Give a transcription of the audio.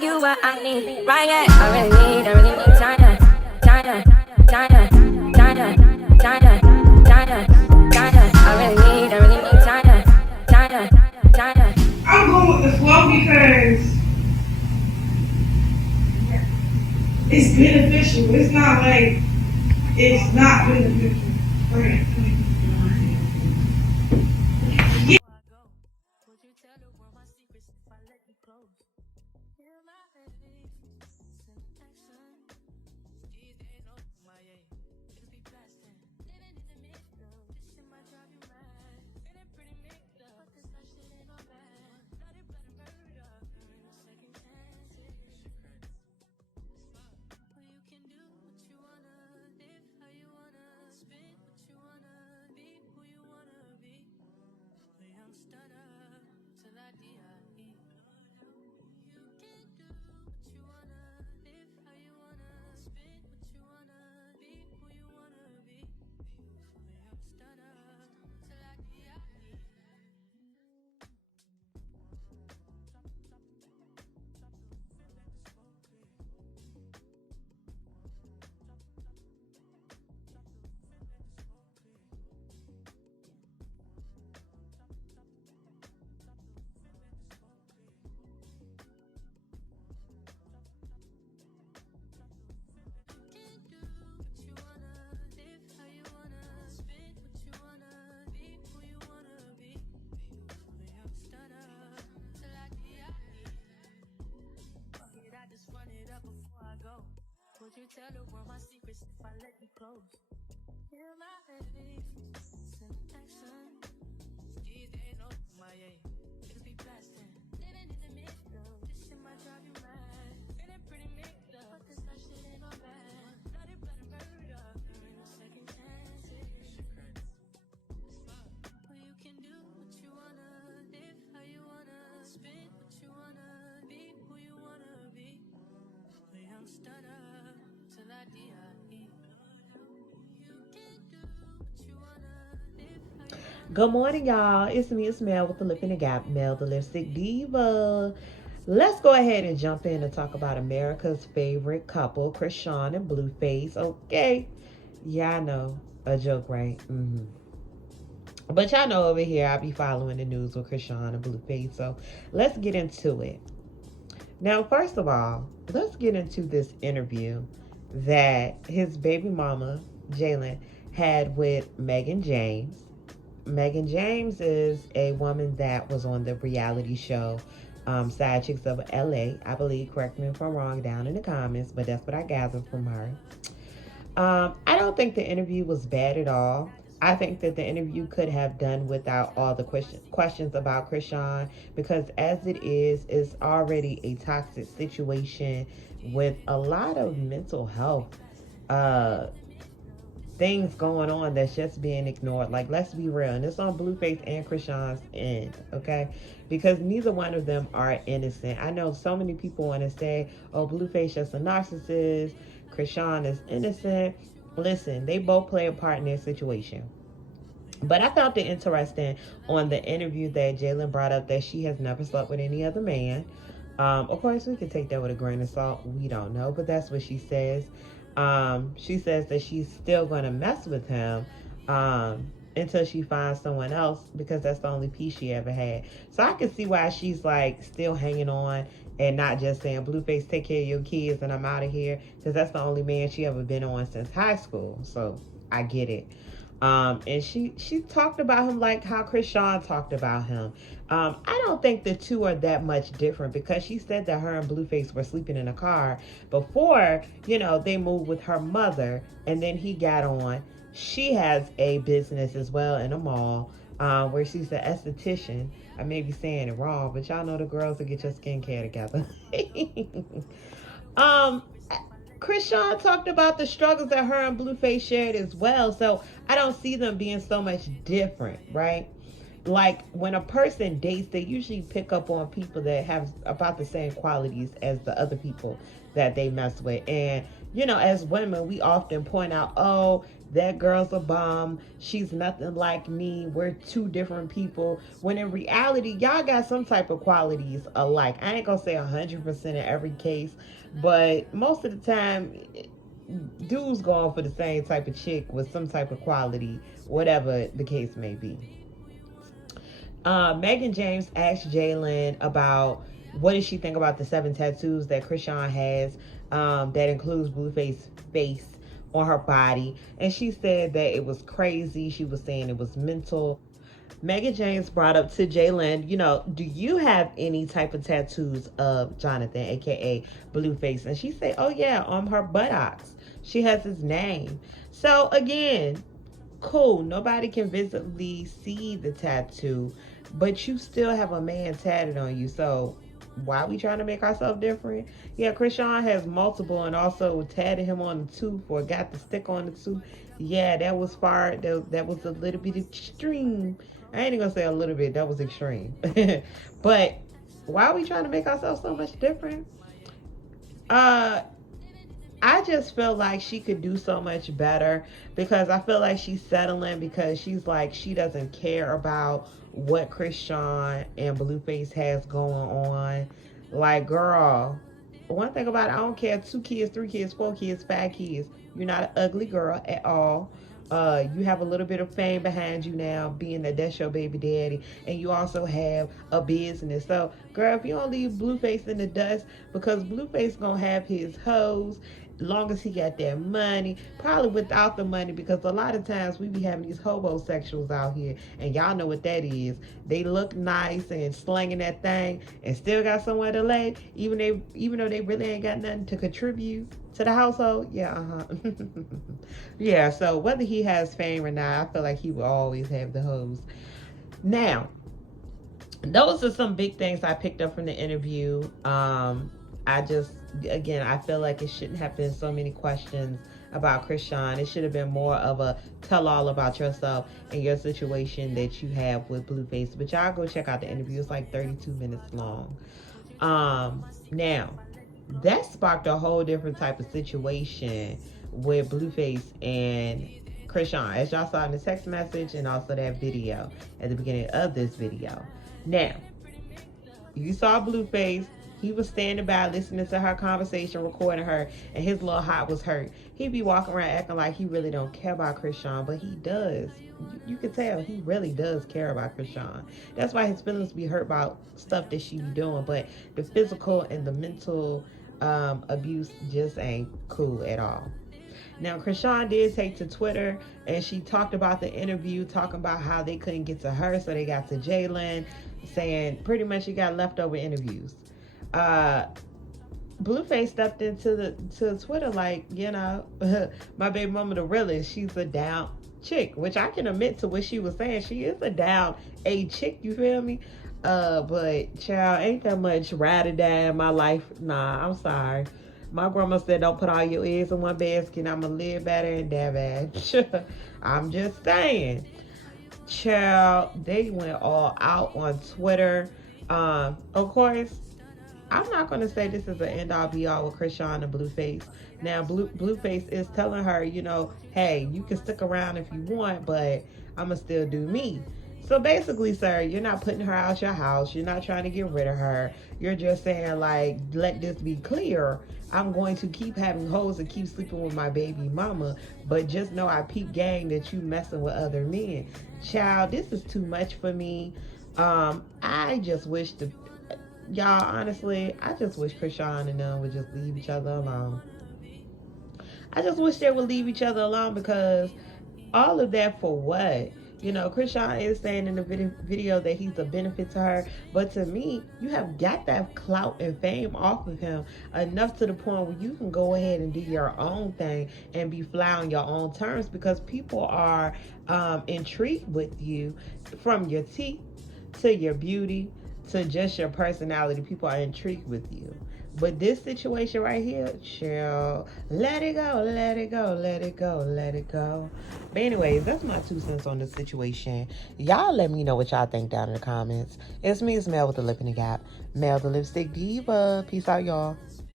tell you what I need. Right, yeah. I really need China, China, China, China, China, China, China. I really need China, China, China. I'm going with the flow because it's beneficial. It's not like it's not beneficial. Right. Would you tell the world my secrets if I let you close? Feel my face in action. These days no my niggas be blasting. Living in the mix though, this shit might drive you mad. Feeling pretty mixed up, but this life shit ain't all bad. Bloody blood and murder, there ain't no second chances. Well, you can do what you wanna, live how you wanna, spit what you wanna, be who you wanna be. We young stunner. Good morning, y'all. It's me, it's Mel with the Lip in the Gap, Mel the Lipstick Diva. Let's go ahead and jump in and talk about America's favorite couple, Chrisean and Blueface. Okay, yeah, I know, a joke, right? But y'all know over here I be following the news with Chrisean and Blueface. So let's get into it. Now, first of all, let's get into this interview that his baby mama, Jalen, had with Mehgan James. Mehgan James is a woman that was on the reality show Side Chicks of LA, I believe. Correct me if I'm wrong down in the comments, but that's what I gathered from her. I don't think the interview was bad at all. I think that the interview could have done without all the questions about Chrisean, because as it is, it's already a toxic situation with a lot of mental health things going on that's just being ignored. Like, let's be real, and it's on Blueface and Chrisean's end, okay? Because neither one of them are innocent. I know so many people want to say, oh, Blueface just a narcissist, Chrisean is innocent. Listen, they both play a part in their situation. But I found it interesting on the interview that Jalen brought up that she has never slept with any other man. Of course, we can take that with a grain of salt. We don't know, but that's what she says. She says that she's still going to mess with him until she finds someone else, because that's the only peace she ever had. So I can see why she's like still hanging on and not just saying, Blueface, take care of your kids and I'm out of here, because that's the only man she ever been on since high school. So I get it. And she talked about him like how Chrisean talked about him. I don't think the two are that much different, because she said that her and Blueface were sleeping in a car before, they moved with her mother, and then he got on. She has a business as well in a mall where she's an esthetician. I may be saying it wrong, but y'all know the girls that get your skincare together. Chrisean talked about the struggles that her and Blueface shared as well, so I don't see them being so much different, right? like when a person dates, they usually pick up on people that have about the same qualities as the other people that they mess with. And you know, as women, we often point out, oh, that girl's a bum, she's nothing like me, we're two different people, when in reality y'all got some type of qualities alike. I ain't gonna say 100% in every case, but most of the time dudes going for the same type of chick with some type of quality, whatever the case may be. Mehgan James asked Jalen about what does she think about the 7 tattoos that Chrisean has, that includes Blueface face on her body, and she said that it was crazy. She was saying it was mental. Mehgan James brought up to Jalen, you know, do you have any type of tattoos of Jonathan, aka Blueface? And she said, oh yeah, on her buttocks she has his name. So again, cool, nobody can visibly see the tattoo, but you still have a man tatted on you. So why are we trying to make ourselves different? Yeah, Chrisean has multiple, and also tatted him on the tooth or got the stick on the tooth. Yeah, that was far. That was a little bit extreme. I ain't even gonna say a little bit. That was extreme. But why are we trying to make ourselves so much different? I just feel like she could do so much better, because I feel like she's settling because she's like, she doesn't care about what Chrisean and Blueface has going on. Like, girl, one thing about it, I don't care, 2 kids, 3 kids, 4 kids, 5 kids. You're not an ugly girl at all. You have a little bit of fame behind you now, being that that's your baby daddy, and you also have a business. So, girl, if you don't leave Blueface in the dust, because Blueface gonna have his hoes, long as he got that money, probably without the money, because a lot of times we be having these hobosexuals out here, and y'all know what that is. They look nice and slanging that thing and still got somewhere to lay, even though they really ain't got nothing to contribute to the household. Yeah, yeah, so whether he has fame or not, I feel like he will always have the hoes. Now, those are some big things I picked up from the interview. I just, again, I feel like it shouldn't have been so many questions about Chrisean. It should have been more of a tell all about yourself and your situation that you have with Blueface. But y'all go check out the interview. It's like 32 minutes long. Now, that sparked a whole different type of situation with Blueface and Chrisean, as y'all saw in the text message and also that video at the beginning of this video. Now, you saw Blueface. He was standing by listening to her conversation, recording her, and his little heart was hurt. He'd be walking around acting like he really don't care about Chrisean, but he does. You can tell he really does care about Chrisean. That's why his feelings be hurt about stuff that she be doing, but the physical and the mental abuse just ain't cool at all. Now, Chrisean did take to Twitter, and she talked about the interview, talking about how they couldn't get to her, so they got to Jalen, saying pretty much she got leftover interviews. Blueface stepped into Twitter like, you know, my baby mama the realest. She's a down chick, which I can admit to what she was saying. She is a down a chick, you feel me? But child, ain't that much ride or die in my life. Nah, I'm sorry. My grandma said, don't put all your eggs in one basket. I'ma live better and die bad. I'm just saying. Child, they went all out on Twitter. Of course, I'm not going to say this is an end-all be-all with Chrisean and Blueface. Now, Blueface is telling her, you know, hey, you can stick around if you want, but I'm going to still do me. So basically, sir, you're not putting her out your house. You're not trying to get rid of her. You're just saying, like, let this be clear. I'm going to keep having hoes and keep sleeping with my baby mama, but just know I peep gang that you messing with other men. Child, this is too much for me. I just wish y'all, honestly, I just wish Chrisean and them would just leave each other alone. I just wish they would leave each other alone, because all of that for what? You know, Chrisean is saying in the video that he's a benefit to her, but to me, you have got that clout and fame off of him enough to the point where you can go ahead and do your own thing and be fly on your own terms, because people are intrigued with you, from your teeth to your beauty to just your personality. People are intrigued with you. But this situation right here, chill. Let it go, let it go, let it go, let it go. But anyways, that's my 2 cents on the situation. Y'all let me know what y'all think down in the comments. It's me, it's Mel with the Lip in the Gap. Mel the Lipstick Diva. Peace out, y'all.